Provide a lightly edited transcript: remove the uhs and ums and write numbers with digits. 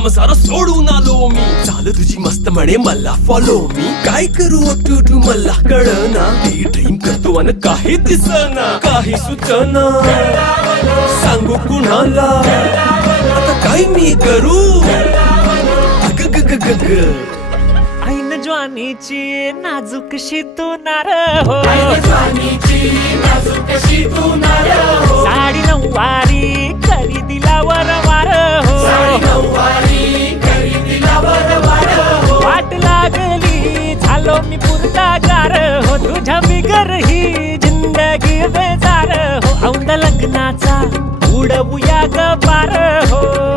काम सारं सोडून आलो मी. चाल तुझी मस्त म्हणे मला फॉलो मी. काय करू टू मला कळना. ते ड्रीम करतो अन काही दिसना. काही सुचना सांगू कुणाला. आता काय मी करू. अग ग ग ग ग. ऐन ज्वानीची नाजूकशी तू नार हो. साडी नऊवारी करी दिलावर वार हो. वाट लागली झालो मी पुरतागार हो. तुझ्या बिगर ही जिंदगी बेजार हो. औंध लग्नाचा उडवूया ग पार हो.